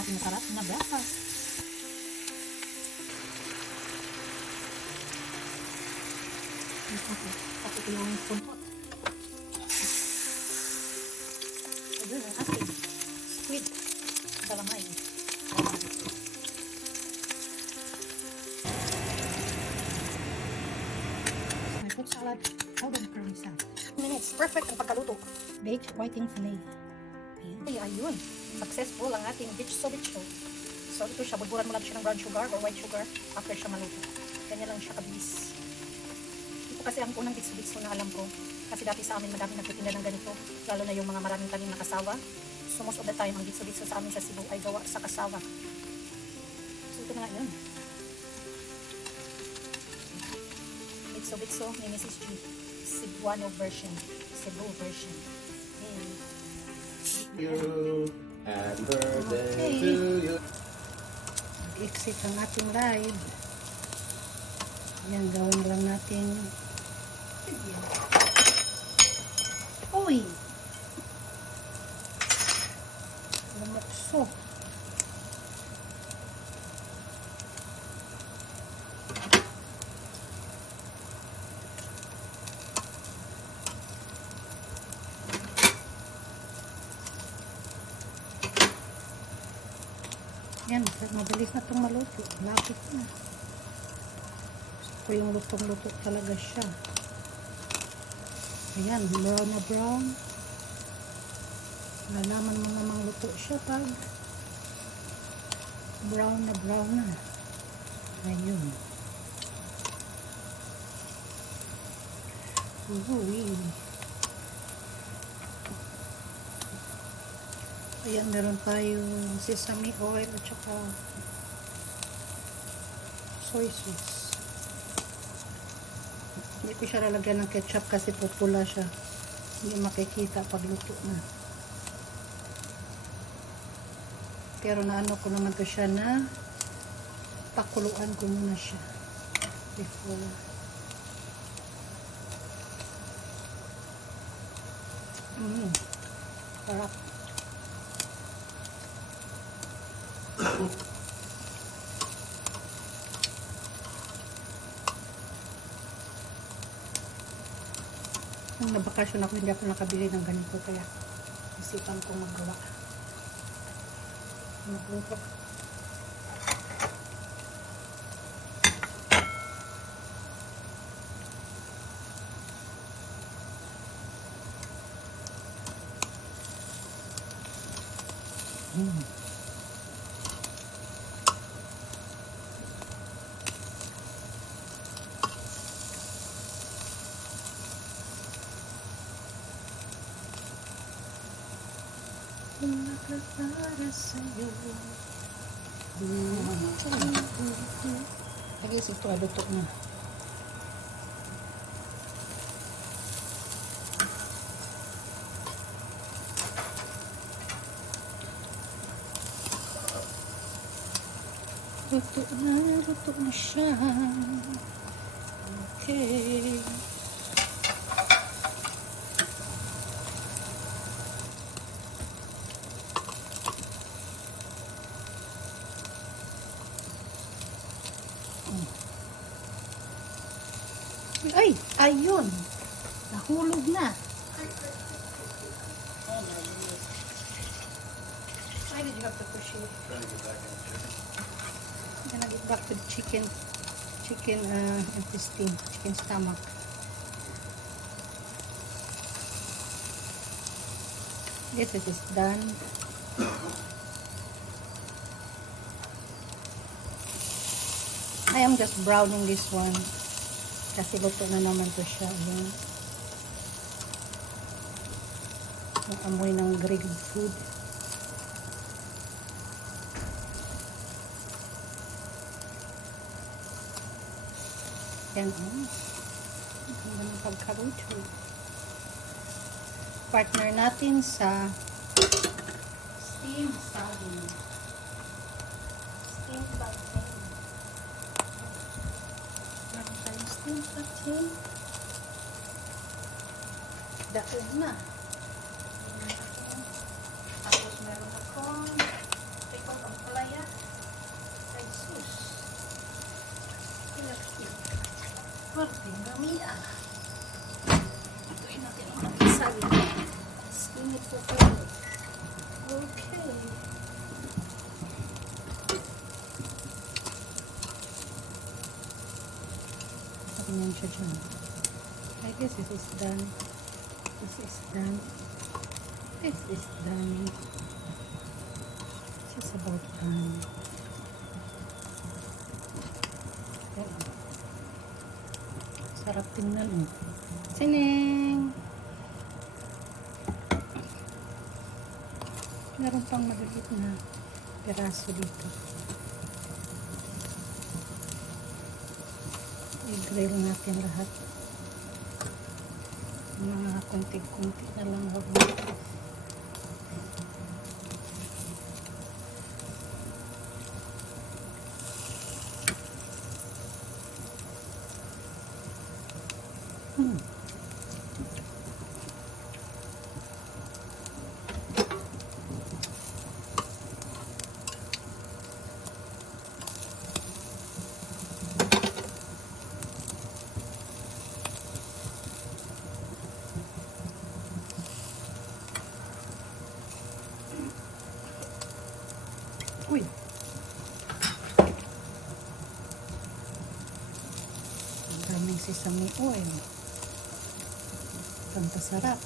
ating masarap na breakfast. Tapos ito yung spoon pot. Ito yung ating squid. Salamay. My fruit salad. Golden curly salad. 2 minutes. Perfect ang pagkaluto. Baked whiting fillet. Ay, ayun. Successful ang ating bicho. So, ito siya. Buburan mo lang siya ng brown sugar or white sugar after siya maluto. Ganyan lang siya kabilis. Ito kasi ang unang bits na alam ko. Kasi dati sa amin madami nagtitinda ng ganito. Lalo na yung mga maraming tanim na kasawa. So, most of the time, ang bits sa amin sa Cebu ay gawa sa kasawa. So, ito na nga yun. Bitso ni Mrs. G. Cebuano version. Cebu version. You. Happy birthday Okay. to you. Exit ang ating live. Yan, gawin lang natin. Uy! Lumukso. Yan, mabilis na itong maluto. Lapit na. Gusto yung lutong-luto talaga siya. Ayan, brown na brown. Nalaman mo namang luto siya pag brown na brown na. Ayun. Uy. Ayan, meron tayong sesame oil at saka soy sauce. Hindi ko siya lalagyan ng ketchup kasi pupula siya. Hindi makikita pag luto na. Pero naano ko naman to siya na pakuluan ko muna siya before. Sarap. Nung nabakasyon ako, hindi ako nakabili ng ganito kaya isipan ko magawa. Magluto. Para sa'yo. Nag-isip ito, luto na. Luto na siya. Okay. Ay, ayun. Nahulog na. Oh my goodness. Why did you have to push it? Trying to get back in the chicken. I'm gonna get back to the chicken intestine, chicken stomach. Yes, it is done. I am just browning this one. Kasi luto na naman to siya. Ayan. Yung amoy ng grilled food. Yan o. Ang ganda ng pagkaluto. Partner natin sa steamed sardine. Steamed sardine. Meron tayong steamed sardine. Daog na. Tapos meron akong ang palaya. Ay, sus. Pinaki. Parte, gamia. Ituin natin ang nakisabi. Steam it for further. Okay. Tingnan siya dyan. I guess this is done. This is done. This is done. This is about done. Ayan. Sarap tingnan oh. Sining! Meron pang maliit na piraso dito. I-grill natin lahat. Mga kunti-kunti na lang ako. Uy! Ang daming sesame oil. Pampasarap.